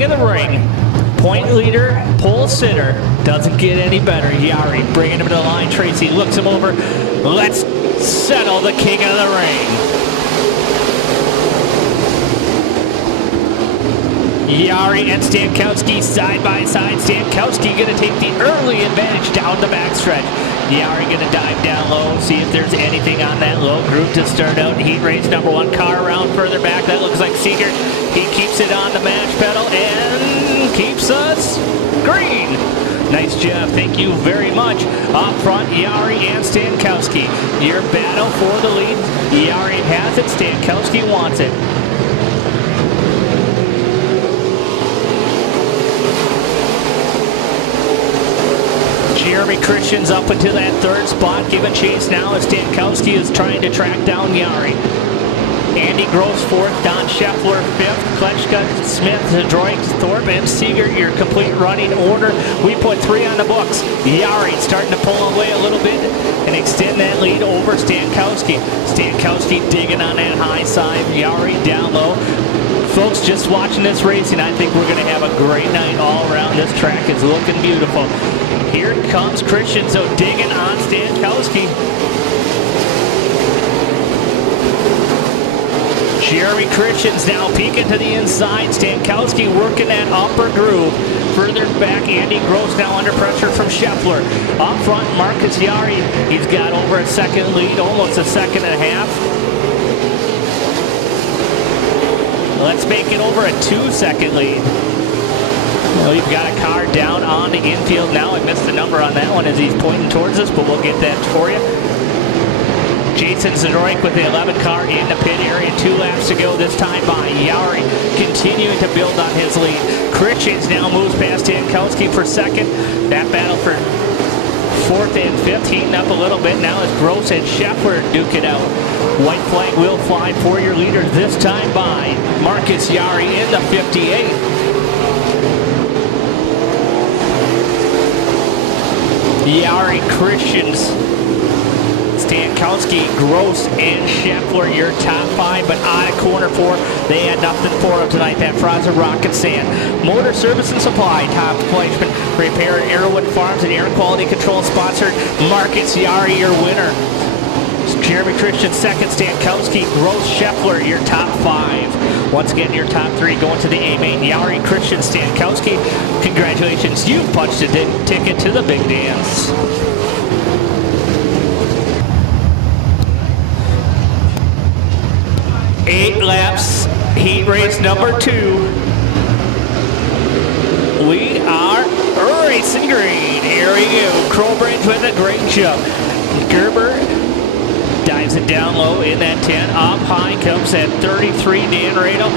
king of the ring. Point leader, pole sitter, doesn't get any better. Yari bringing him to the line. Tracy looks him over. Let's settle the king of the ring. Yari and Stankowski side by side. Stankowski going to take the early advantage down the backstretch. Yari going to dive down low, see if there's anything on that low group to start out. Heat race number one. Car around further back. That looks like Seeger. He keeps it on the match pedal and keeps us green. Nice job. Thank you very much. Up front, Yari and Stankowski. Your battle for the lead. Yari has it. Stankowski wants it. Jeremy Christian's up into that third spot. Giving chase now as Stankowski is trying to track down Yari. Andy Gross fourth, Don Scheffler fifth, Klechka, Smith, Zdroik, Thorpe, and Seeger, your complete running order. We put 3 on the books. Yari starting to pull away a little bit and extend that lead over Stankowski. Stankowski digging on that high side. Yari down low. Folks, just watching this racing, I think we're going to have a great night all around. This track is looking beautiful. Here comes Christian, so digging on Stankowski. Jeremy Christian's now peeking to the inside. Stankowski working that upper groove. Further back, Andy Gross now under pressure from Scheffler. Up front, Marcus Yari. He's got over a second lead, almost a second and a half. Let's make it over a 2-second lead. Well, you've got a car down on the infield now. I missed the number on that one as he's pointing towards us, but we'll get that for you. Jason Zdroik with the 11 car in the pit area. 2 laps to go this time by Yari, continuing to build on his lead. Christians now moves past Stankowski for second. That battle for fourth and fifth heating up a little bit now as Gross and Scheffler duke it out. White flag will fly for your leader this time by Marcus Yari in the 58. Yari, Christians, Stankowski, Gross, and Scheffler, your top 5, but out of corner 4. They had nothing for them tonight. That Fraser Rock and Sand. Motor Service and Supply, top placement. Repair at Arrowwood Farms and Air Quality Control sponsored. Marcus Yari, your winner. Jeremy Christian second, Stankowski, Gross, Scheffler, your top 5. Once again, your top 3 going to the A-Main. Yari, Christian, Stankowski. Congratulations, you punched a ticket to the big dance. Eight laps, heat race number 2. We are racing green. Here we go. Crowbridge with a great jump. Gerber dives it down low in that 10. Up high comes that 33, Dan Radel.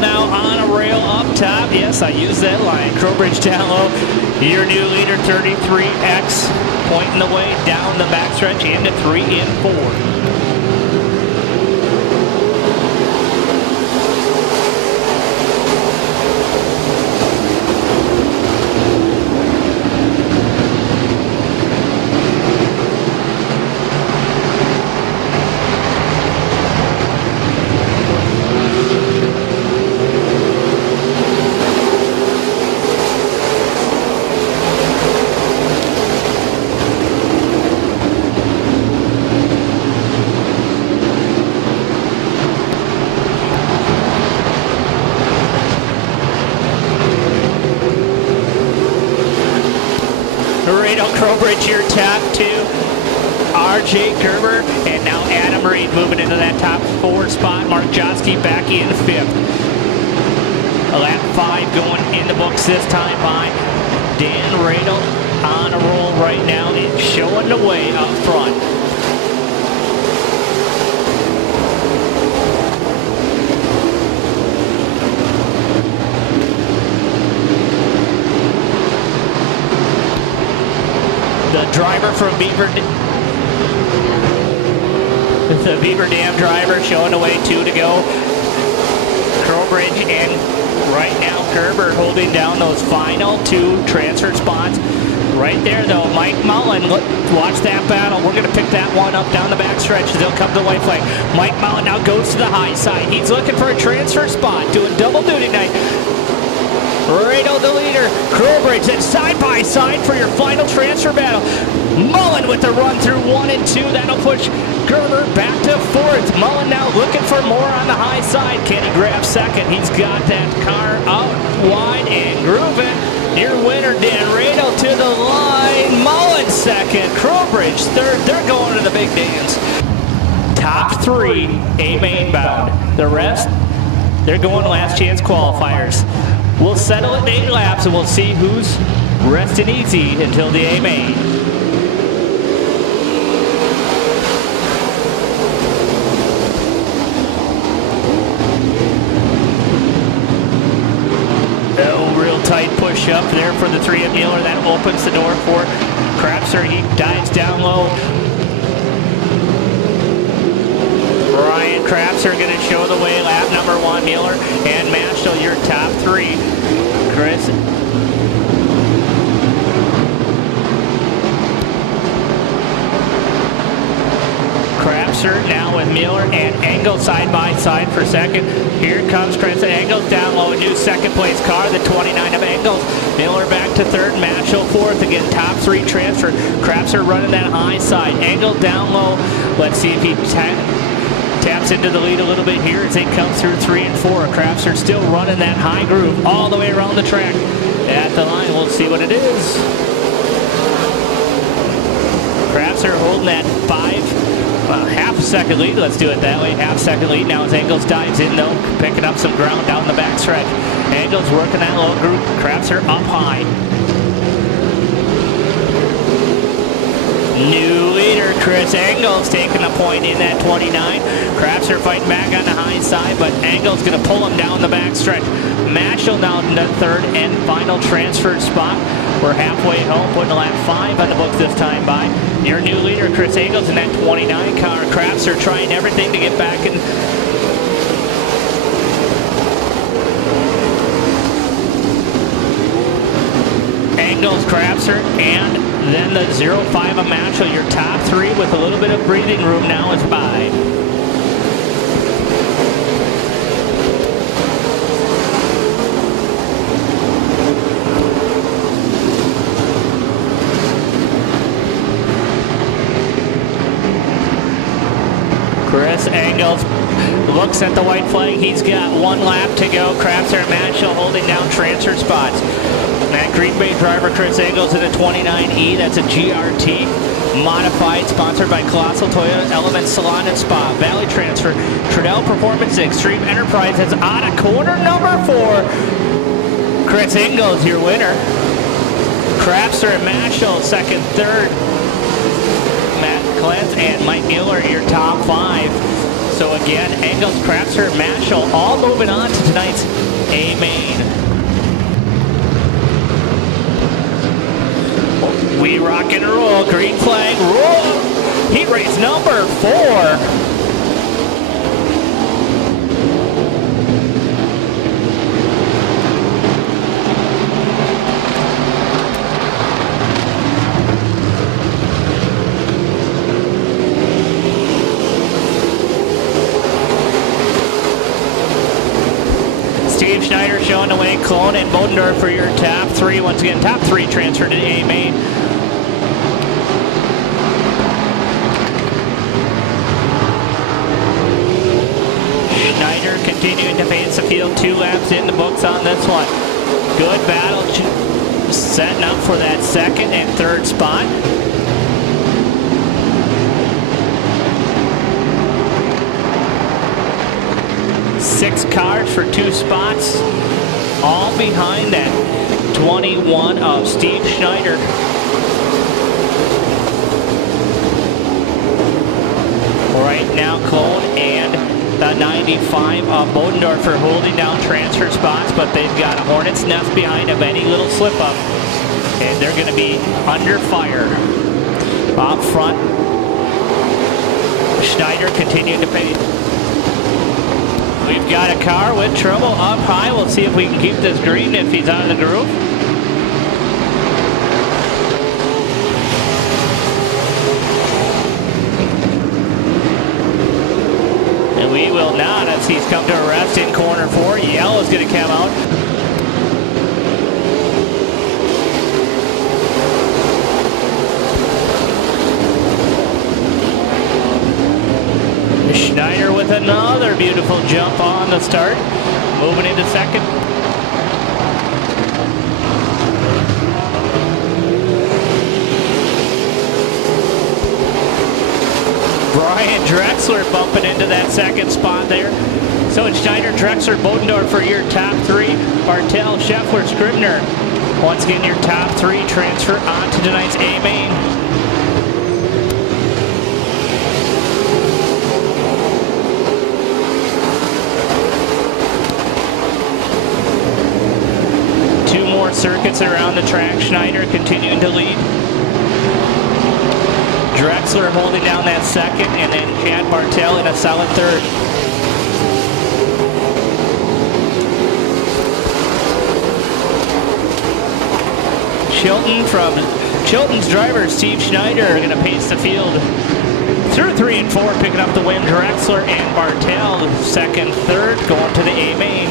Now on a rail up top. Yes, I used that line. Crowbridge down low. Your new leader, 33X, pointing the way down the backstretch into 3 and 4. Crowbridge, your top 2. R.J. Gerber, and now Adam Reed moving into that top 4 spot. Mark Joski back in 5th. Lap 5 going in the books this time by Dan Radel on a roll right now and showing the way up front. The driver from the Beaver Dam driver showing the way, 2 to go. Crowbridge and Right now, Gerber holding down those final 2 transfer spots. Right there, though, Mike Mullen. Look, watch that battle. We're going to pick that one up down the back stretch. They'll come to the white flag. Mike Mullen now goes to the high side. He's looking for a transfer spot, doing double duty night. Rado the leader. Crowbridge then side by side for your final transfer battle. Mullen with the run through 1 and 2. That'll push Gerber back to 4th. Mullen now looking for more on the high side. Can he grab 2nd? He's got that car out wide and grooving. Your winner, Dan Rado to the line. Mullen 2nd. Crowbridge 3rd. They're going to the big dance. Top 3 A-main bound. The rest, they're going last chance qualifiers. We'll settle it in 8 laps and we'll see who's resting easy until the A-main. Oh, real tight push up there for the 3 of Mueller. That opens the door for Crapser. He dives down low. Ryan Crapser going to show the way. Lap number 1, Mueller and Mashal, your top 3. Chris. Crapser now with Mueller and Engel side by side for 2nd. Here comes Chris Engels down low, new 2nd place car, the 29 of Engels. Mueller back to 3rd, Mashal 4th. Again, top 3 transfer. Crapser running that high side. Engel down low. Let's see if he taps into the lead a little bit here as they come through 3 and 4. Crapser still running that high groove all the way around the track. At the line, we'll see what it is. Crapser holding that half a second lead. Let's do it that way. Half second lead. Now as Engels dives in though, picking up some ground down the back stretch. Engels working that low groove. Crapser up high. New leader, Chris Engels taking a point in that 29. Crapser fighting back on the high side, but Engels going to pull him down the back stretch. Mashal down to 3rd and final transfer spot. We're halfway home, putting a lap 5 on the books this time by. Your new leader, Chris Engels, in that 29 car. Crapser trying everything to get back in. Engels, Crapser, and then the 0-5 of Mashal, your top 3 with a little bit of breathing room now is by. Chris Engels looks at the white flag. He's got 1 lap to go. Crapser and Mashal holding down transfer spots. That Green Bay driver, Chris Engels, in a 29E. That's a GRT modified, sponsored by Colossal Toyota, Element Salon and Spa. Valley Transfer, Trudell Performance, Extreme Enterprises out of corner number 4. Chris Engels, your winner. Crapser and Mashal, 2nd, 3rd. Matt Klentz and Mike Mueller, your top 5. So again, Engels, Crapser, Mashal, all moving on to tonight's A-main. We rock and roll. Green flag, roll. Heat race number 4. Steve Schneider showing the way. Clone and Bodendorf for your top 3. Once again, top 3 transferred to A-main. Schneider continuing to pace the field. 2 laps in the books on this one. Good battle, setting up for that 2nd and 3rd spot. Six cars for 2 spots, all behind that 21 of Steve Schneider. Right now, Clone and the 95 of Bodendorf are holding down transfer spots, but they've got a hornet's nest behind them. Any little slip up, and they're going to be under fire. Up front, Schneider continuing to pace. We've got a car with trouble up high. We'll see if we can keep this green if he's out of the groove. And we will not, as he's come to a rest in corner 4. Yellow's going to come out. Schneider with another beautiful jump on the start. Moving into second. Brian Drexler bumping into that second spot there. So it's Schneider, Drexler, Bodendorf for your top 3. Bartel, Scheffler, Scribner. Once again, your top 3 transfer on to tonight's A main. Circuits around the track. Schneider continuing to lead. Drexler holding down that second, and then Chad Bartel in a solid third. Chilton's driver Steve Schneider are going to pace the field through 3 and 4, picking up the win. Drexler and Bartel second, third, going to the A main.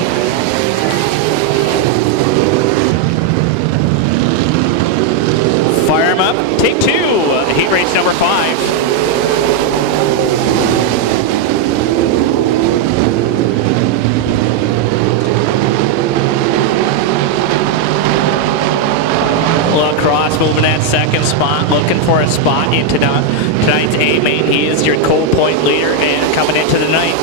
Fire him up. Take 2. Heat race number 5. Lacrosse moving that second spot, looking for a spot into tonight's A main. He is your co-point leader and coming into the night.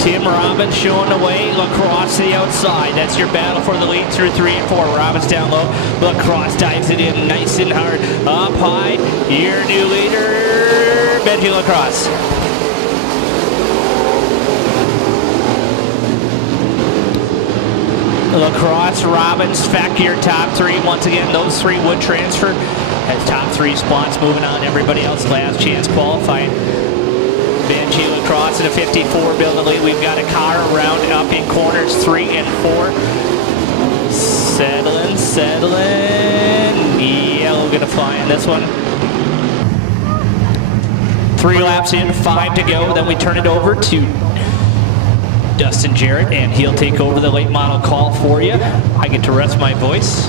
Tim Robbins showing the way. Lacrosse to the outside. That's your battle for the lead through 3 and 4. Robbins down low. Lacrosse dives it in nice and hard. Up high. Your new leader, Benji Lacrosse. Lacrosse, Robbins, Feck, your top 3. Once again, those 3 would transfer as top 3 spots. Moving on, everybody else last chance qualifying. Benji Lacrosse in a 54 building lead. We've got a car around up in corners 3 and 4. Settling. Yellow gonna fly in this one. 3 laps in, 5 to go. Then we turn it over to Dustin Jarrett, and he'll take over the late model call for you. I get to rest my voice,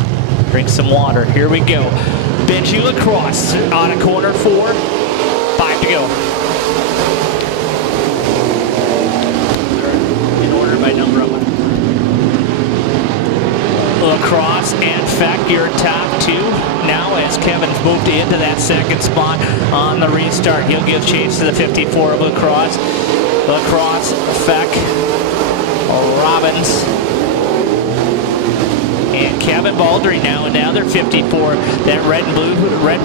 drink some water. Here we go. Benji Lacrosse on a corner 4. 5 to go. By number of Lacrosse and Feck, your top 2. Now as Kevin's moved into that second spot on the restart, he'll give chase to the 54 of Lacrosse. Lacrosse, Feck, Robbins, and Kevin Baldry now another 54. That red,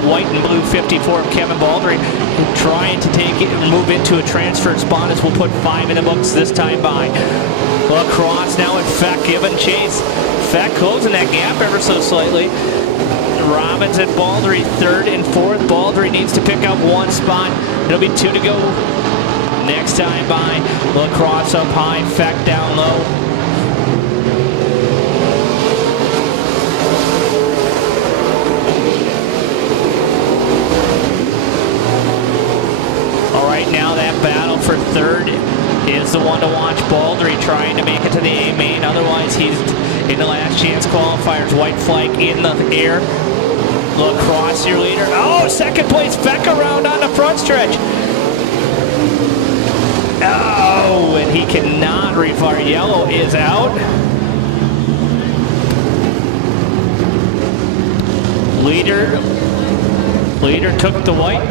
white, and blue 54 of Kevin Baldry trying to take it and move into a transfer spot as we'll put 5 in the books this time by. Lacrosse now with Feck giving chase. Feck closing that gap ever so slightly. Robbins and Baldry 3rd and 4th. Baldry needs to pick up 1 spot. It'll be 2 to go. Next time by. Lacrosse up high, Feck down low. All right, now that battle for 3rd is the one to watch. Baldry trying to make it to the A main. Otherwise, he's in the last chance qualifiers. White flag in the air. Lacrosse, your leader. Oh, second place, Feck around on the front stretch. Oh, and he cannot refire. Yellow is out. Leader took the white.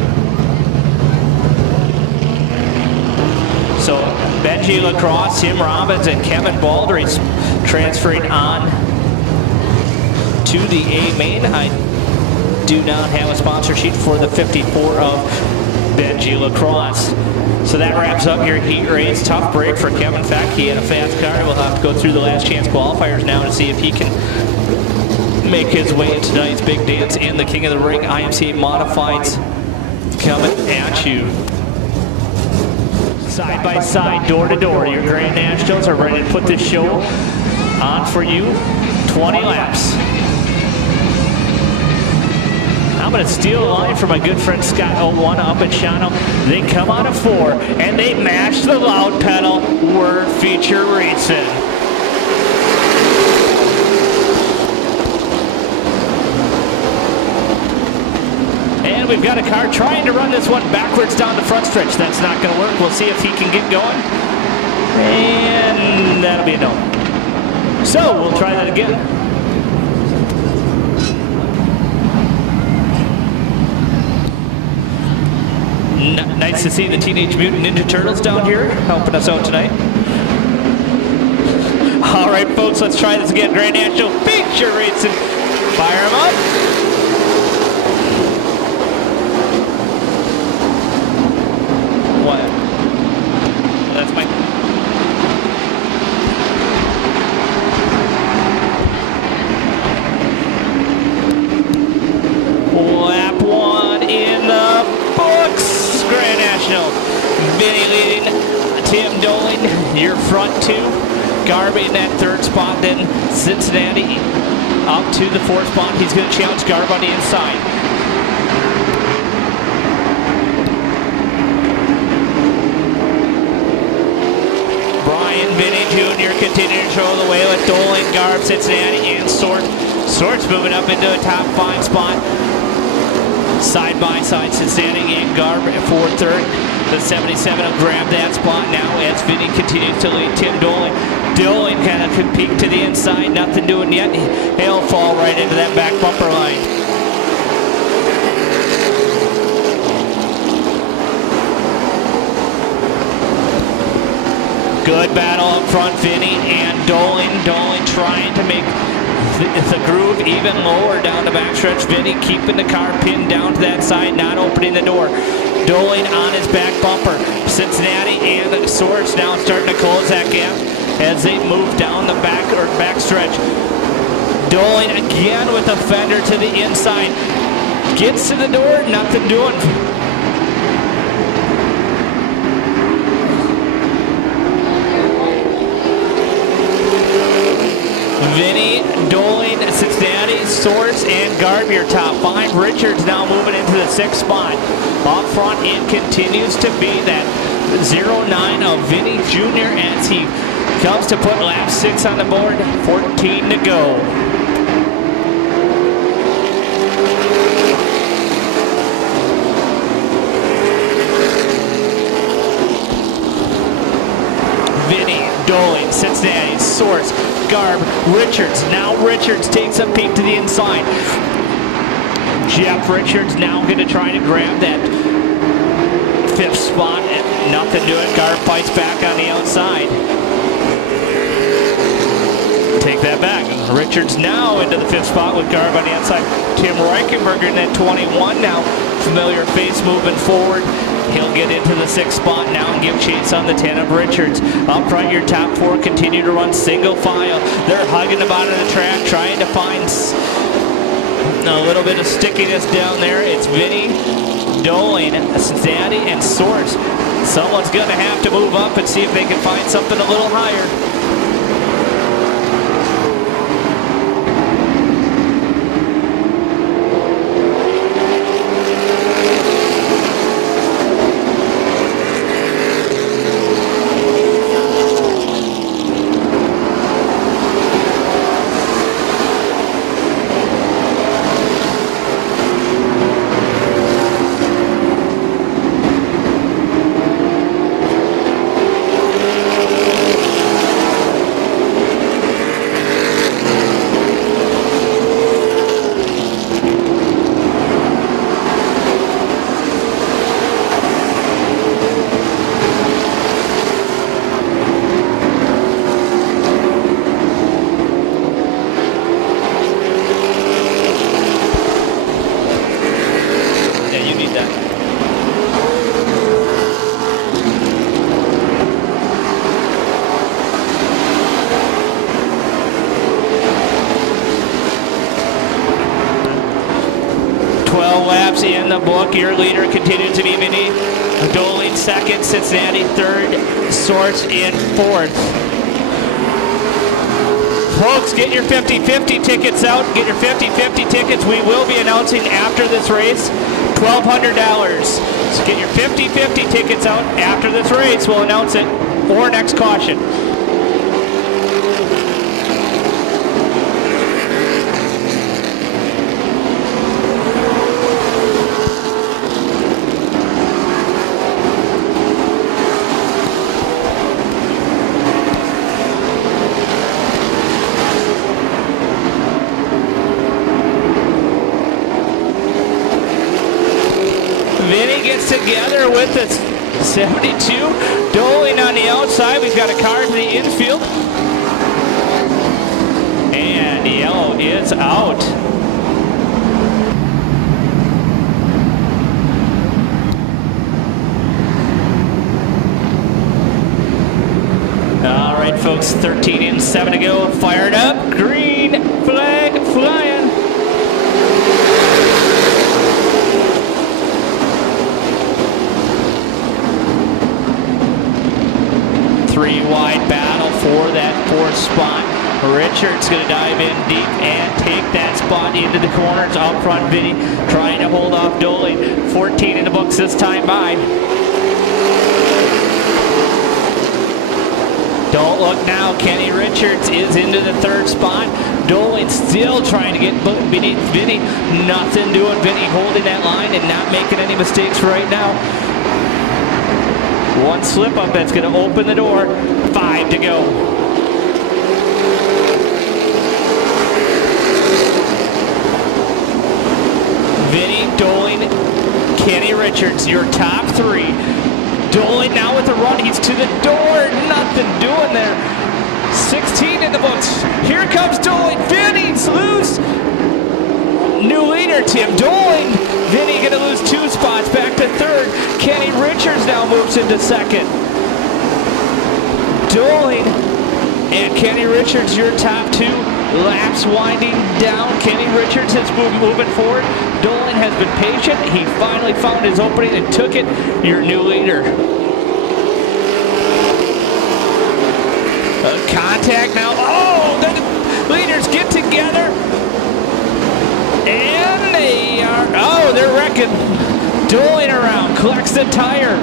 So Benji Lacrosse, Tim Robbins, and Kevin Baldry transferring on to the A main. I do not have a sponsor sheet for the 54 of Benji Lacrosse. So that wraps up your heat race. Tough break for Kevin Feck. He had a fast car. We'll have to go through the last chance qualifiers now to see if he can make his way into tonight's big dance in the King of the Ring IMCA Modifieds coming at you. Side by side, door to door, your Grand Nationals are ready to put this show on for you. 20 laps. I'm going to steal a line from my good friend Scott 01 up in Shawano. They come out of 4 and they mash the loud pedal. We're feature racing. And we've got a car trying to run this one backwards down the front stretch. That's not going to work. We'll see if he can get going. And that'll be a no. So we'll try that again. Nice to see the Teenage Mutant Ninja Turtles down here helping us out tonight. All right, folks, let's try this again. Grand National feature racing. Fire them up. What? That's my... Lap 1 in the books. Grand National. Vinny leading. Tim Doling, your front 2. Garb in that 3rd spot. Then Cincinnati up to the 4th spot. He's going to challenge Garb on the inside. Brian Vinny Jr. continuing to show the way with Doling, Garb, Cincinnati, and Sort. Sort's moving up into a top 5 spot. Side by side, Cincinnati and Garb for 3rd. The 77 will grab that spot now as Vinny continues to lead Tim Doling. Doling kind of could peek to the inside, nothing doing yet. He'll fall right into that back bumper line. Good battle up front, Vinny and Doling. Doling trying to make the groove even lower down the backstretch. Vinny keeping the car pinned down to that side, not opening the door. Doling on his back bumper. Cincinnati and the Swords now starting to close that gap as they move down the back stretch. Doling again with the fender to the inside. Gets to the door, nothing doing. Vinny, Doling, Cincinnati, Swords, and Garb, your top 5. Richards now moving into the 6th spot. Up front, it continues to be that 09 of Vinny Jr. as he comes to put lap 6 on the board. 14 to go. Vinny, Doling, Cincinnati, Swords, Garb, Richards. Now Richards takes a peek to the inside. Jeff Richards now going to try to grab that 5th spot and nothing doing. Garb fights back on the outside. Take that back. Richards now into the 5th spot with Garb on the outside. Tim Reichenberger in that 21 now. Familiar face moving forward. He'll get into the 6th spot now and give chase on the 10 of Richards. Up front, your top 4 continue to run single file. They're hugging the bottom of the track, trying to find a little bit of stickiness down there. It's Vinny, Doling, Cincinnati, and Swords. Someone's going to have to move up and see if they can find something a little higher. 12 laps in the book. Your leader continues to be Vinny. Doling second, Cincinnati third, Source in fourth. Folks, get your 50-50 tickets out. Get your 50-50 tickets. We will be announcing after this race $1,200. So get your 50-50 tickets out after this race. We'll announce it, or next caution. Together with the 72, Doling on the outside. We've got a car to the infield, and yellow is out. All right, folks, 13 and 7 to go. Fired up, green flag flying. Three-wide battle for that fourth spot. Richards going to dive in deep and take that spot into the corners. Out front, Vinny trying to hold off Doling. 14 in the books this time by. Don't look now. Kenny Richards is into the third spot. Doling still trying to get beneath Vinny. Nothing doing. Vinny holding that line and not making any mistakes right now. One slip up that's going to open the door. 5 to go. Vinny, Doling, Kenny Richards, your top three. Doling now with a run. He's to the door. Nothing doing there. 16 in the books. Here comes Doling. Vinny's loose. New leader, Tim Doling. Vinny going to lose 2 spots. Back to third. Kenny Richards now moves into second. Doling and Kenny Richards, your top 2. Laps winding down. Kenny Richards is moving forward. Doling has been patient. He finally found his opening and took it. Your new leader. Contact now. Oh, the leaders get together. And they are, oh, they're wrecking. Doling around, collects the tire.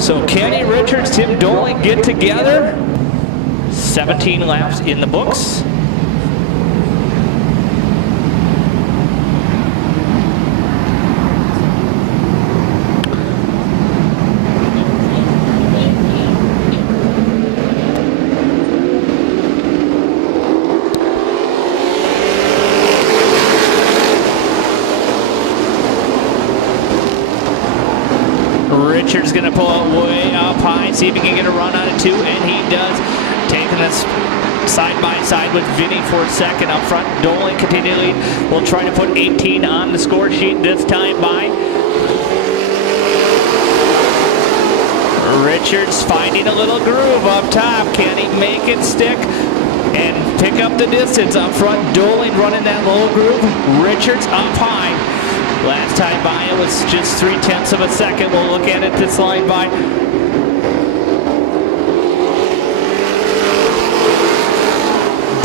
So Kenny Richards, Tim Doling get together. 17 laps in the books. Richards going to pull it way up high, see if he can get a run on it too, and he does. Taking this side by side with Vinny for second up front. Doling continually will try to put 18 on the score sheet this time by. Richards finding a little groove up top. Can he make it stick and pick up the distance up front? Doling running that low groove. Richards up high. Last time by it was just 0.3 of a second. We'll look at it this line by.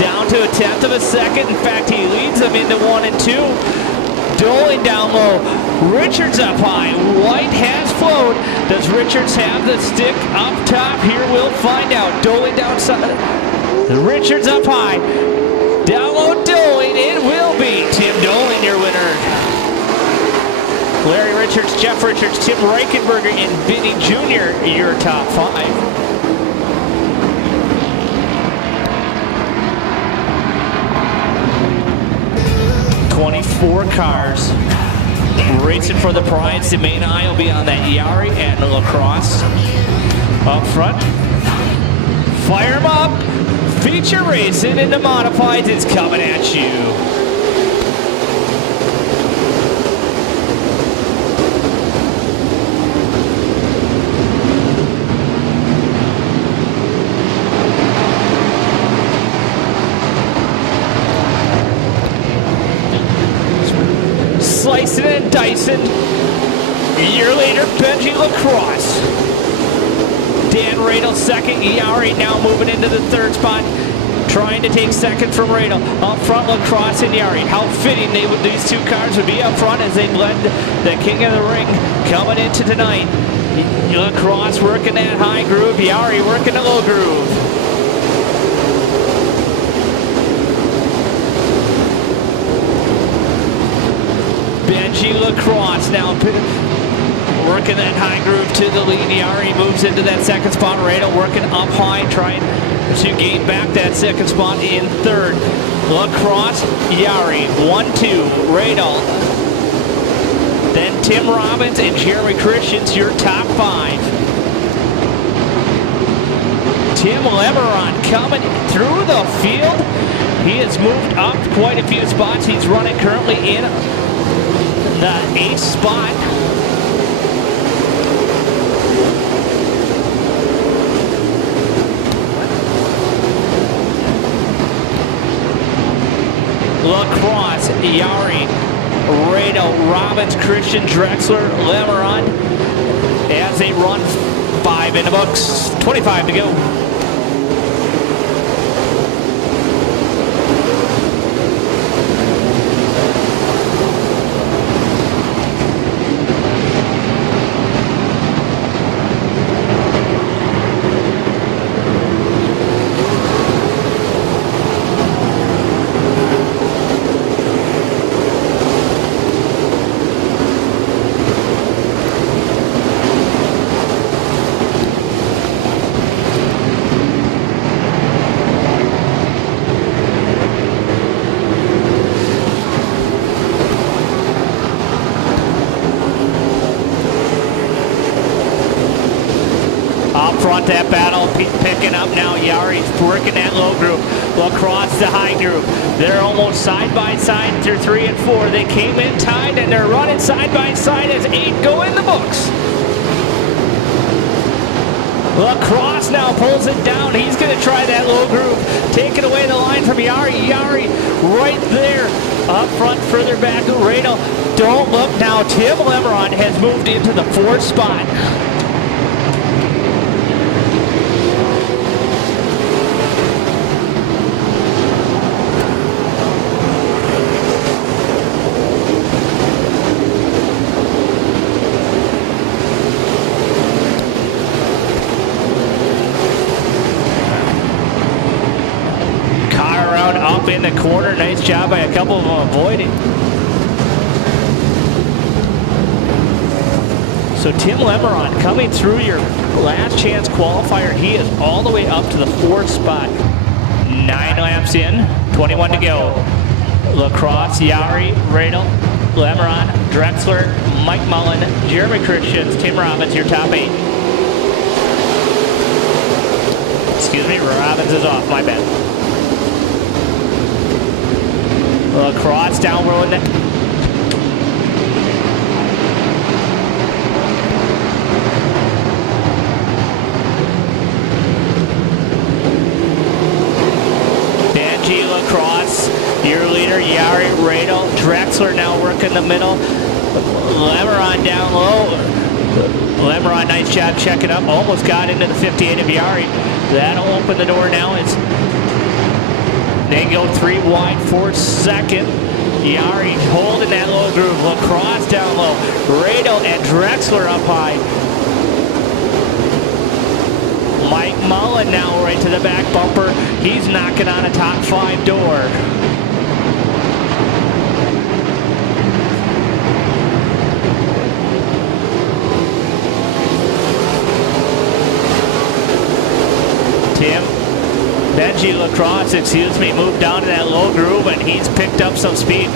Down to 1/10 of a second. In fact, he leads them into 1 and 2. Doling down low. Richards up high. White has flowed. Does Richards have the stick up top? Here we'll find out. Doling downside. Richards up high. Down low Doling. It will be Tim Doling, your winner. Larry Richards, Jeff Richards, Tim Reichenberger, and Vinny Jr., your top 5. 24 cars racing for the prize. The main eye will be on that Yari and the lacrosse up front. Fire them up. Feature racing into modifieds. It's coming at you. slicing and dicing. Year later, Benji Lacrosse. Dan Radel second. Yari now moving into the third spot, trying to take second from Radel. Up front, Lacrosse and Yari. How fitting these two cars would be up front as they blend the king of the ring coming into tonight. Lacrosse working that high groove. Yari working the low groove. Benji Lacrosse now working that high groove to the lead. Yari moves into that second spot. Radel working up high, trying to gain back that second spot in third. Lacrosse, Yari, 1-2. Radel. Then Tim Robbins and Jeremy Christians, your top five. Tim Lemeron coming through the field. He has moved up quite a few spots. He's running currently in the 8th spot. Lacrosse, Yari, Radel, Robbins, Christian, Drexler, Lemeron as they run 5 in the books. 25 to go. That battle picking up now. Yari's working that low groove. Lacrosse the high groove. They're almost side by side through 3 and 4. They came in tied and they're running side by side as 8 go in the books. Lacrosse now pulls it down. He's going to try that low groove. Taking away the line from Yari. Yari right there. Up front, further back. Radel. Don't look now. Tim Lemeron has moved into the 4th spot. In the corner, nice job by a couple of them avoiding. So Tim Lemeron coming through your last chance qualifier. He is all the way up to the 4th spot. 9 laps in, 21 to go. Lacrosse, Yari, Radel, Lemeron, Drexler, Mike Mullen, Jeremy Christians, Tim Robbins, your top 8. Excuse me, Robbins is off, my bad. Lacrosse down road. Benji Lacrosse, your leader, Yari, Radel, Drexler now working the middle. Lemeron down low. Lemeron, nice job checking up. Almost got into the 58 of Yari. That'll open the door now. They go 3 wide for second. Yari holding that low groove. Lacrosse down low. Radel and Drexler up high. Mike Mullen now right to the back bumper. He's knocking on a top 5 door. Benji Lacrosse, moved down to that low groove and he's picked up some speed.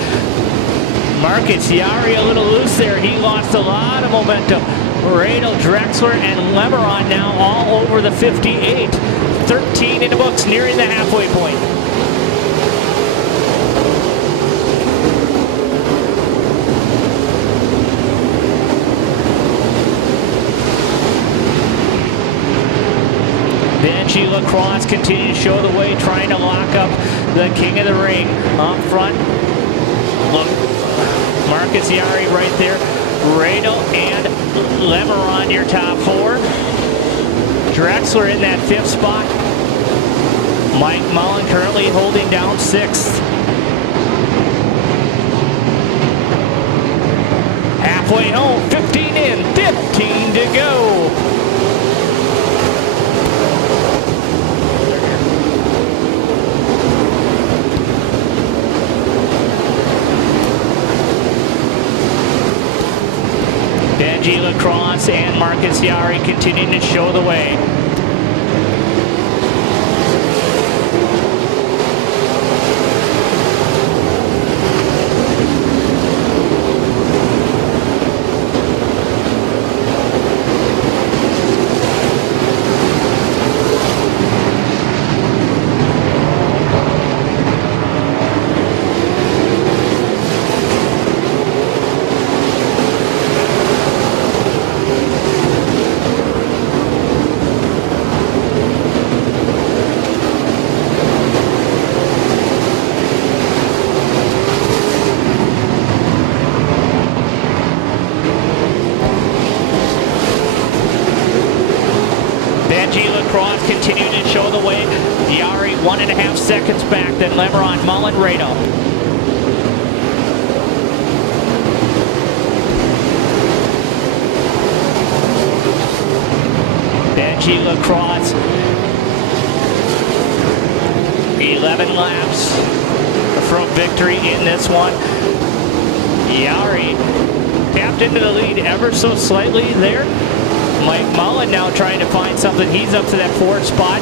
Marcus Yari a little loose there. He lost a lot of momentum. Radel, Drexler, and Lemeron now all over the 58. 13 in the books, nearing the halfway point. Benji Lacrosse continues to show the way, trying to lock up the king of the ring. Up front, look, Marcus Yari right there. Rado and Lemeron, your top four. Drexler in that fifth spot. Mike Mullen currently holding down sixth. Halfway home, 15 in, 15 to go. Benji Lacrosse and Marcus Yari continuing to show the way. Lacrosse continuing to show the way. Yari 1.5 seconds back, then Lemeron, Mullen, Rado. Benji Lacrosse, 11 laps from victory in this one. Yari tapped into the lead ever so slightly there. Mike Mullen now trying to find something. He's up to that fourth spot.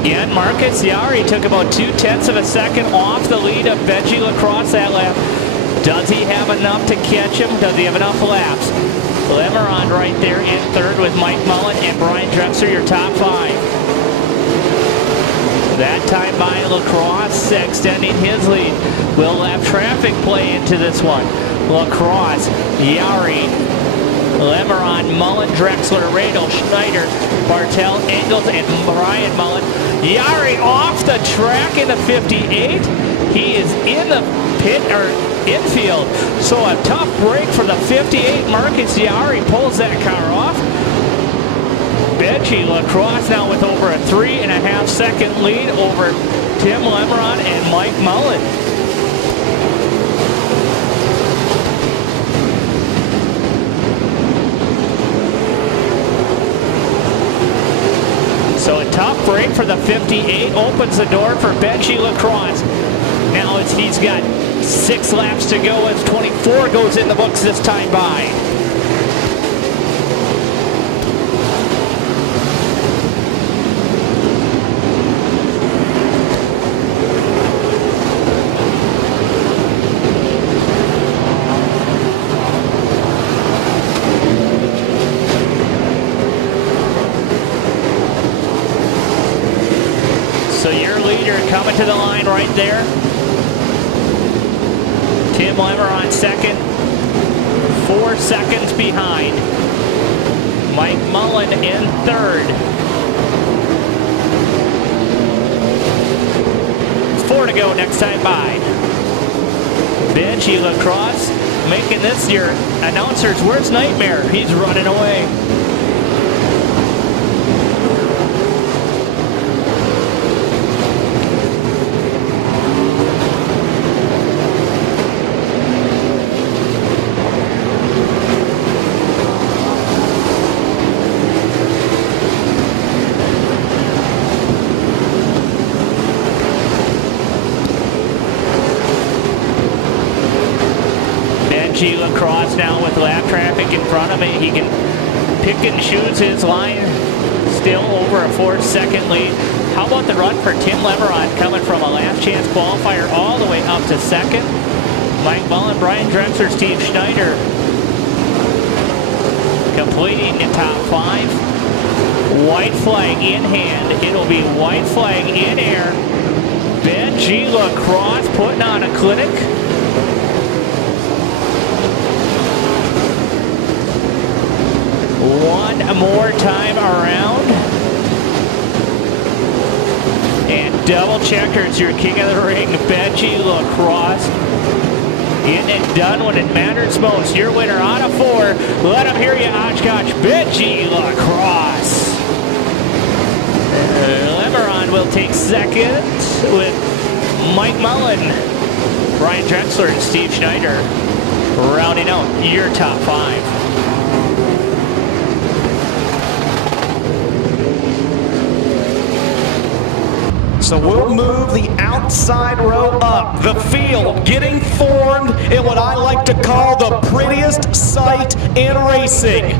Again, Marcus Yari took about 0.2 of a second off the lead of Benji Lacrosse that lap. Does he have enough to catch him? Does he have enough laps? Lemeron right there in third with Mike Mullen and Brian Drexler, your top five. That time by Lacrosse extending his lead. Will lap traffic play into this one? Lacrosse, Yari, Lemeron, Mullen, Drexler, Rado, Schneider, Bartel, Engels, and Brian Mullen. Yari off the track in the 58. He is in the pit or infield. So a tough break for the 58. Marcus Yari pulls that car off. Benji Lacrosse now with over a 3.5 second lead over Tim Lemeron and Mike Mullen. So a tough break for the 58 opens the door for Benji Lacrosse. Now he's got 6 laps to go as 24 goes in the books this time by. So your leader coming to the line right there. Tim Lemeron second, 4 seconds behind. Mike Mullen in third. 4 to go next time by. Benji Lacrosse making this your announcer's worst nightmare. He's running away. Benji Lacrosse now with lap traffic in front of me. He can pick and choose his line. Still over a 4-second lead. How about the run for Tim Lemeron coming from a last chance qualifier all the way up to second? Mike Mullen, Brian Drexler's Steve Schneider completing in top 5. White flag in hand. It'll be white flag in air. Benji Lacrosse putting on a clinic. more time around. And double checkers, your king of the ring, Benji Lacrosse. Getting it done when it matters most. Your winner out of 4. Let him hear you, Oshkosh, Benji Lacrosse. Lemeron will take second with Mike Mullen, Brian Drexler, and Steve Schneider rounding out your top 5. So we'll move the outside row up. The field getting formed in what I like to call the prettiest sight in racing.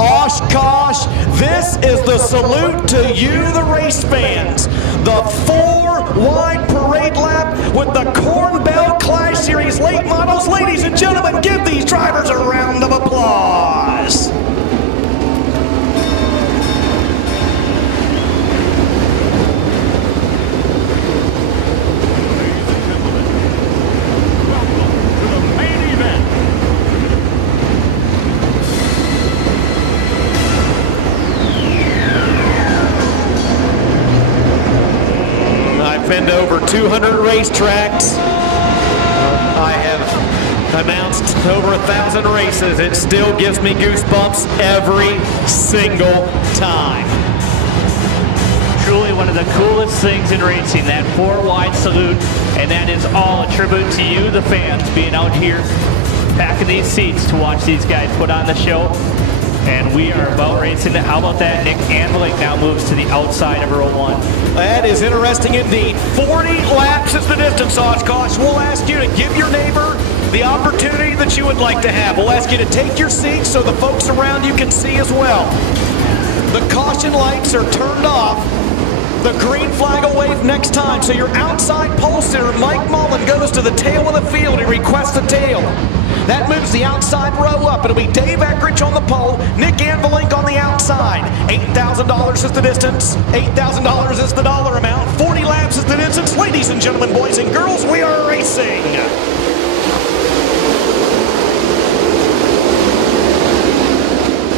Oshkosh, this is the salute to you, the race fans. The 4-wide parade lap with the Corn Belt Clash Series late models. Ladies and gentlemen, give these drivers a round of applause. Been to over 200 racetracks. I have announced over 1,000 races. It still gives me goosebumps every single time. Truly one of the coolest things in racing, that 4-wide salute, and that is all a tribute to you, the fans, being out here packing these seats to watch these guys put on the show. And we are about racing. How about that? Nick Anveling now moves to the outside of row 1. That is interesting indeed. 40 laps is the distance, Oshkosh. We'll ask you to give your neighbor the opportunity that you would like to have. We'll ask you to take your seat so the folks around you can see as well. The caution lights are turned off. The green flag will wave next time. So your outside pole sitter, Mike Mullen, goes to the tail of the field and requests the tail. That moves the outside row up. It'll be Dave Eckrich on the pole, Nick Anveling on the outside. $8,000 is the distance. $8,000 is the dollar amount. 40 laps is the distance. Ladies and gentlemen, boys and girls, we are racing.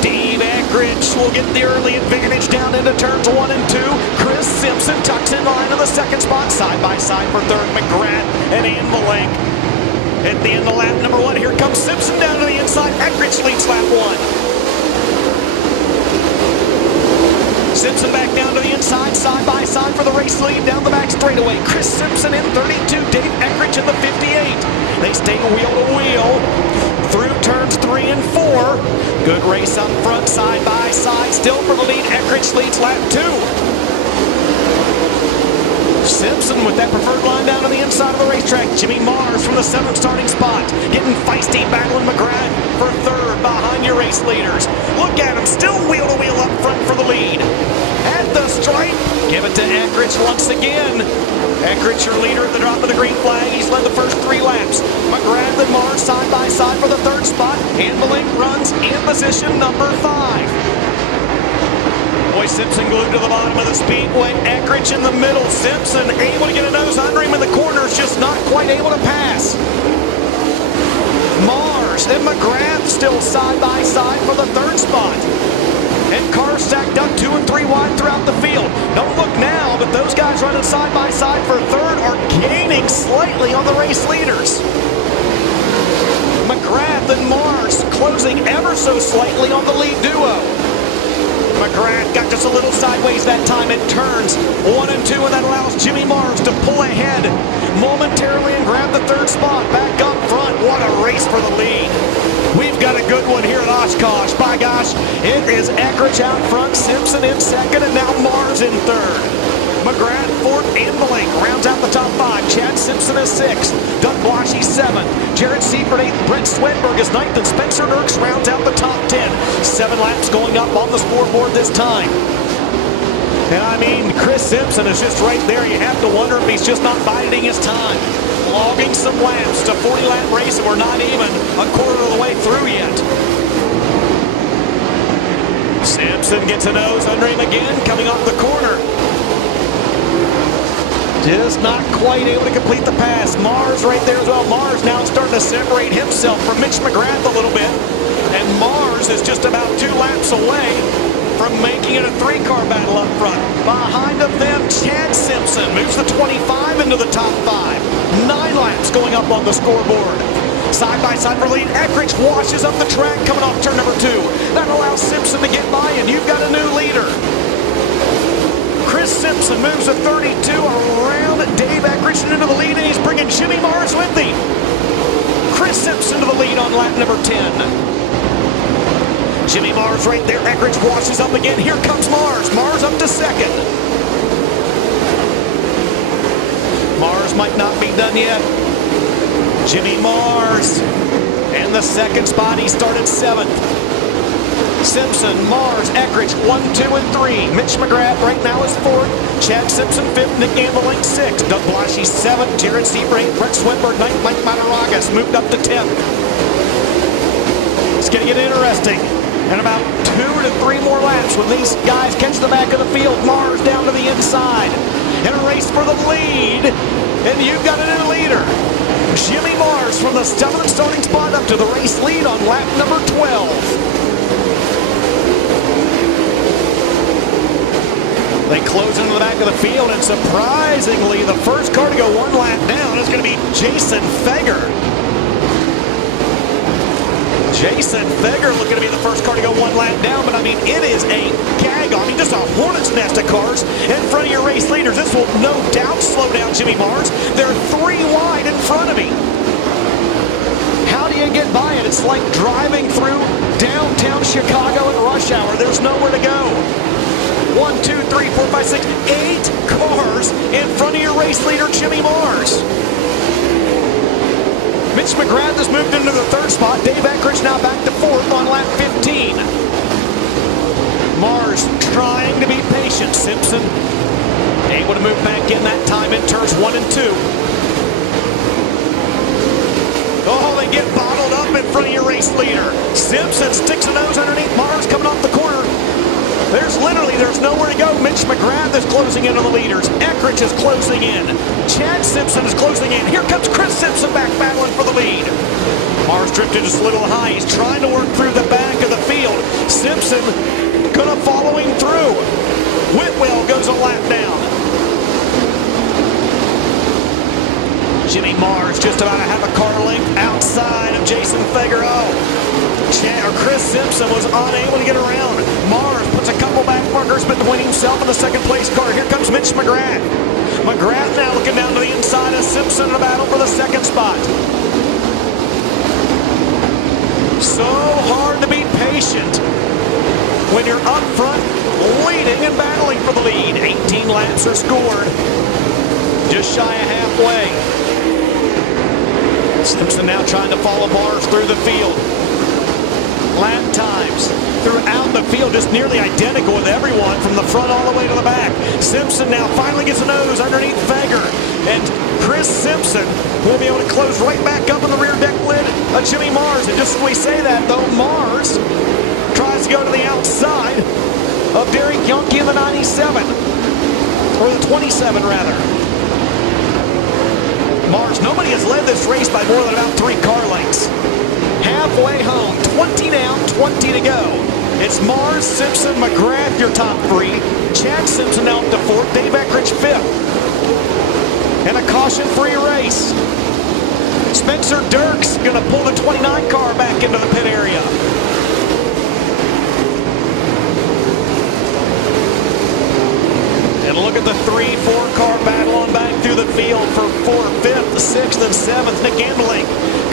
Dave Eckrich will get the early advantage down into turns 1 and 2. Chris Simpson tucks in line to the second spot. Side by side for third, McGrath and Anveling. At the end of lap number 1, here comes Simpson down to the inside. Eckrich leads lap 1. Simpson back down to the inside, side by side for the race lead down the back straightaway. Chris Simpson in 32, Dave Eckrich in the 58. They stay wheel to wheel through turns 3 and 4. Good race up front, side by side. Still for the lead, Eckrich leads lap 2. Simpson with that preferred line down on the inside of the racetrack. Jimmy Mars from the 7th starting spot. Getting feisty, battling McGrath for 3rd behind your race leaders. Look at him, still wheel to wheel up front for the lead. At the stripe, give it to Eckrich once again. Eckrich, your leader at the drop of the green flag. He's led the first 3 laps. McGrath and Mars side by side for the 3rd spot. Anveling runs in position number 5. Boy, Simpson glued to the bottom of the speedway. Eckrich in the middle. Simpson able to get a nose under him in the corners, just not quite able to pass. Mars and McGrath still side by side for the 3rd spot. And cars stacked up 2 and 3 wide throughout the field. Don't look now, but those guys running side by side for 3rd are gaining slightly on the race leaders. McGrath and Mars closing ever so slightly on the lead duo. McGrath got just a little sideways that time. It turns 1 and 2, and that allows Jimmy Mars to pull ahead momentarily and grab the 3rd spot. Back up front. What a race for the lead. We've got a good one here at Oshkosh. By gosh, it is Eckrich out front, Simpson in 2nd, and now Mars in 3rd. McGrath 4th, Anveling rounds out the top 5. Chad Simpson is 6th. Doug Blashy 7th. Jared Seifert 8th. Brent Swedberg is 9th. And Spencer Dirks rounds out the top 10. 7 laps going up on the scoreboard this time. And I mean, Chris Simpson is just right there. You have to wonder if he's just not biding his time. Logging some laps. It's a 40-lap race, and we're not even a quarter of the way through yet. Simpson gets a nose under him again, coming off the corner. Just not quite able to complete the pass. Mars right there as well. Mars now starting to separate himself from Mitch McGrath a little bit. And Mars is just about 2 laps away from making it a 3-car battle up front. Behind of them, Chad Simpson moves the 25 into the top 5. 9 laps going up on the scoreboard. Side by side for lead. Eckrich washes up the track coming off turn number 2. That allows Simpson to get by, and you've got a new leader. Chris Simpson moves to 32 around Dave Eckrich into the lead, and he's bringing Jimmy Mars with him. Chris Simpson to the lead on lap number 10. Jimmy Mars right there. Eckrich washes up again. Here comes Mars. Mars up to 2nd. Mars might not be done yet. Jimmy Mars in the 2nd spot. He started 7th. Simpson, Mars, Eckrich, 1, 2, and 3. Mitch McGrath right now is 4th. Chad Simpson 5th. Nick Gambling 6th. Doug Blashy 7th. Jared Sebring, Brett Swinburne 9th. Mike Mataragas moved up to 10th. It's going to get interesting. And about 2 to 3 more laps when these guys catch the back of the field. Mars down to the inside. In a race for the lead. And you've got a new leader. Jimmy Mars from the 7th starting spot up to the race lead on lap number 12. They close into the back of the field, and surprisingly, the first car to go 1 lap down is going to be Jason Feger. Jason Feger looking to be the first car to go 1 lap down, but I mean, it is a gag. I mean, just a hornet's nest of cars in front of your race leaders. This will no doubt slow down Jimmy Mars. They're 3 wide in front of him. How do you get by it? It's like driving through downtown Chicago at rush hour. There's nowhere to go. 1, 2, 3, 4, 5, 6, 8 cars in front of your race leader, Jimmy Mars. Mitch McGrath has moved into the 3rd spot. Dave Eckrich now back to 4th on lap 15. Mars trying to be patient. Simpson able to move back in that time in turns 1 and 2. Oh, they get bottled up in front of your race leader. Simpson sticks a nose underneath Mars coming off the corner. There's nowhere to go. Mitch McGrath is closing in on the leaders. Eckrich is closing in. Chad Simpson is closing in. Here comes Chris Simpson back battling for the lead. Mars drifted just a little high. He's trying to work through the back of the field. Simpson gonna follow him through. Whitwell goes a lap down. Jimmy Mars just about a half a car length outside of Jason Feger. Chris Simpson was unable to get around. Mars puts a couple back markers between himself and the 2nd place car. Here comes Mitch McGrath. McGrath now looking down to the inside of Simpson in a battle for the 2nd spot. So hard to be patient when you're up front leading and battling for the lead. 18 laps are scored. Just shy of halfway. Simpson now trying to follow Mars through the field. Lap times throughout the field just nearly identical with everyone from the front all the way to the back. Simpson now finally gets a nose underneath Feger. And Chris Simpson will be able to close right back up on the rear deck lid of Jimmy Mars. And just as we say that, though, Mars tries to go to the outside of Derek Yonke in the 97. Or the 27, rather. Mars, nobody has led this race by more than about 3 car lengths. Halfway home, 20 down, 20 to go. It's Mars, Simpson, McGrath, your top 3. Chad Simpson now up to 4th. Dave Eckrich 5th. And a caution-free race. Spencer Dirks going to pull the 29 car back into the pit area. And look at the 3-4 car battle on back through the field for 4th, 5th, 6th, and 7th. Nick Gambling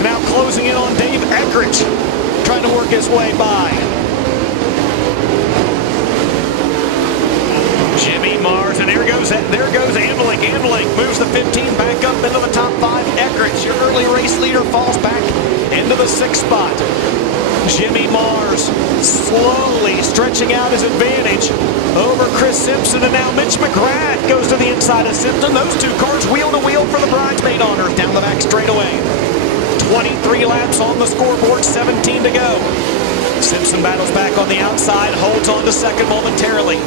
now closing in on Dave Eckrich, trying to work his way by. Jimmy Mars, and there goes Ambling. Ambling moves the 15 back up into the top 5. Eckrich, your early race leader, falls back into the 6th spot. Jimmy Mars slowly stretching out his advantage over Chris Simpson, and now Mitch McGrath goes to the inside of Simpson. Those 2 cars wheel to wheel for the bridesmaid honors down the back straightaway. 23 laps on the scoreboard, 17 to go. Simpson battles back on the outside, holds on to 2nd momentarily.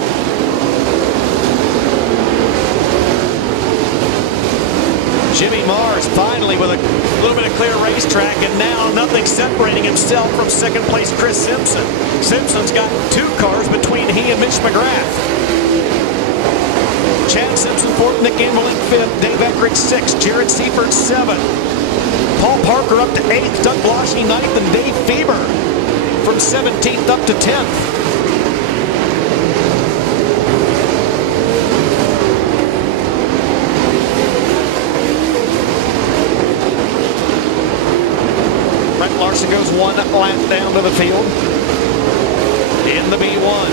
Jimmy Mars finally with a little bit of clear racetrack, and now nothing separating himself from second place Chris Simpson. Simpson's got 2 cars between he and Mitch McGrath. Chad Simpson 4th, Nick Anberling 5th, Dave Eckrich 6th, Jared Seifert 7th, Paul Parker up to 8th, Doug Bloshy 9th, and Dave Fieber from 17th up to 10th. Brent Larson goes 1 lap down to the field in the B1.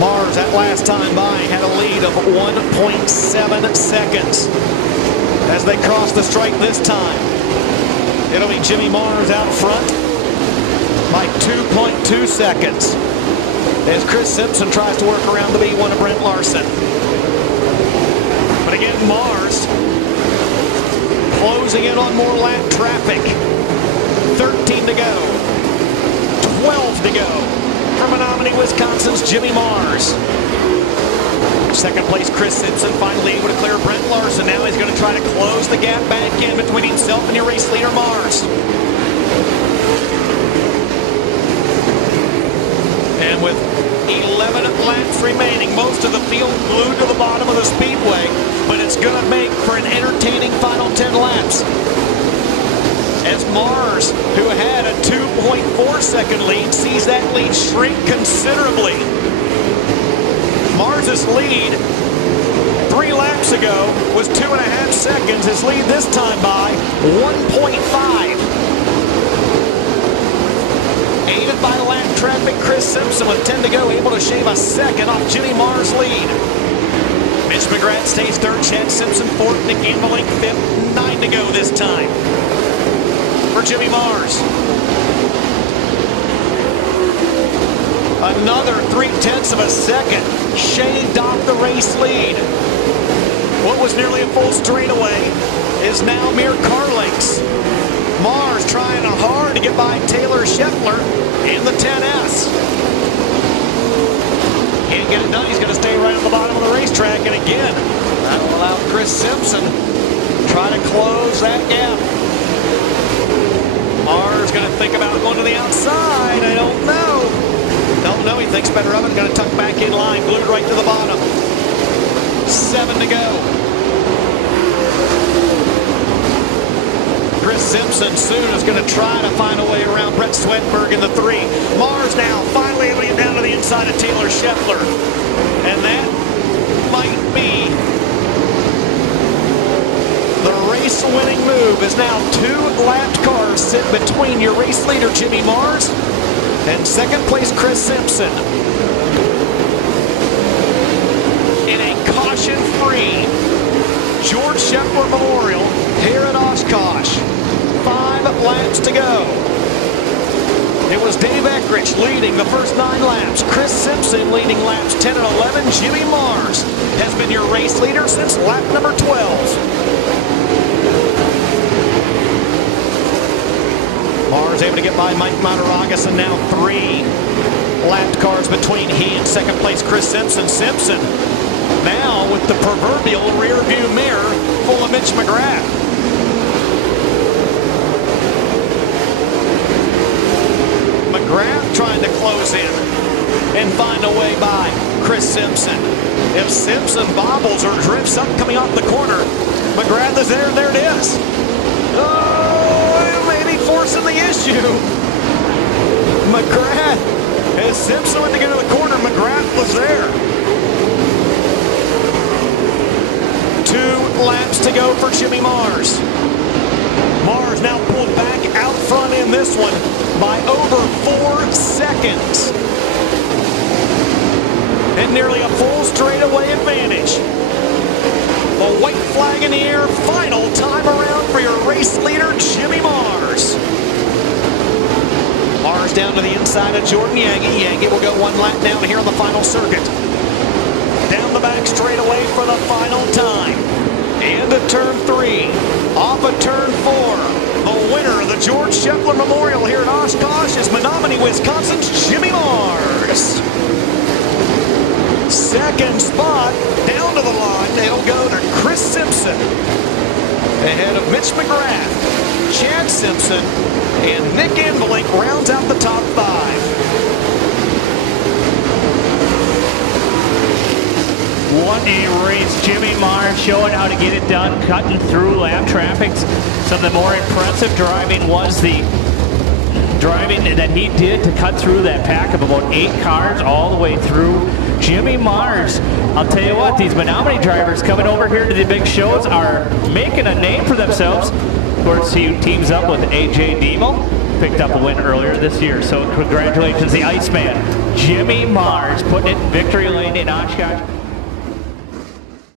Mars, that last time by, had a lead of 1.7 seconds. As they cross the stripe this time, it'll be Jimmy Mars out front by 2.2 seconds as Chris Simpson tries to work around the B1 of Brent Larson. But again, Mars closing in on more lap traffic. 13 to go. 12 to go for Menominee, Wisconsin's Jimmy Mars. Second place Chris Simpson finally able to clear Brent Larson. Now he's going to try to close the gap back in between himself and your race leader Mars. And with 11 laps remaining, most of the field glued to the bottom of the speedway, but it's going to make for an entertaining final 10 laps. As Mars, who had a 2.4 second lead, sees that lead shrink considerably. Mars's lead 3 laps ago was 2.5 seconds. His lead this time by 1.5. Aided by lap traffic, Chris Simpson with 10 to go, able to shave a second off Jimmy Mars' lead. Mitch McGrath stays 3rd, Chad Simpson 4th, Nick Anberling 5th, 9 to go this time for Jimmy Mars. Another 0.3 of a second shaved off the race lead. What was nearly a full straightaway is now mere car lengths. Mars trying hard to get by Taylor Scheffler in the 10S. Can't get it done. He's going to stay right on the bottom of the racetrack. And again, that'll allow Chris Simpson to try to close that gap. Mars going to think about going to the outside. I don't know. Don't know. He thinks better of it. Going to tuck back in line. Glued right to the bottom. 7 to go. Chris Simpson soon is going to try to find a way around Brett Swedberg in the 3. Mars now finally able to get down to the inside of Taylor Scheffler. And that might be the race-winning move, is now 2 lapped cars sit between your race leader Jimmy Mars and second place Chris Simpson. In a caution-free George Scheffler Memorial here at Oshkosh. 5 laps to go. It was Dave Eckrich leading the first 9 laps. Chris Simpson leading laps 10 and 11. Jimmy Mars has been your race leader since lap number 12. Mars able to get by Mike Mataragas, and now 3 lapped cars between he and second place Chris Simpson. Simpson now with the proverbial rear view mirror full of Mitch McGrath. McGrath trying to close in and find a way by Chris Simpson. If Simpson bobbles or drifts up coming off the corner, McGrath is there, and there it is. Oh, maybe forcing the issue. McGrath, as Simpson went to get to the corner, McGrath was there. 2 laps to go for Jimmy Mars. Mars now pulled back out front in this one by over 4 seconds. And nearly a full straightaway advantage. The white flag in the air, final time around for your race leader, Jimmy Mars. Mars down to the inside of Jordan Yagi. Yagi will go 1 lap down here on the final circuit. Down the back straightaway for the final time. Into turn 3. Off of turn 4. The winner of the George Scheffler Memorial here at Oshkosh is Menominee, Wisconsin's Jimmy Mars. Second spot down to the line. It'll go to Chris Simpson. ahead of Mitch McGrath, Chad Simpson, and Nick Envelink rounds out the top 5. What a race. Jimmy Mars showing how to get it done, cutting through lap traffic. Some of the more impressive driving was the driving that he did to cut through that pack of about 8 cars all the way through. Jimmy Mars, I'll tell you what, these Menominee drivers coming over here to the big shows are making a name for themselves. Of course, he teams up with AJ Demo, picked up a win earlier this year. So congratulations, the Iceman, Jimmy Mars, putting it in victory lane in Oshkosh.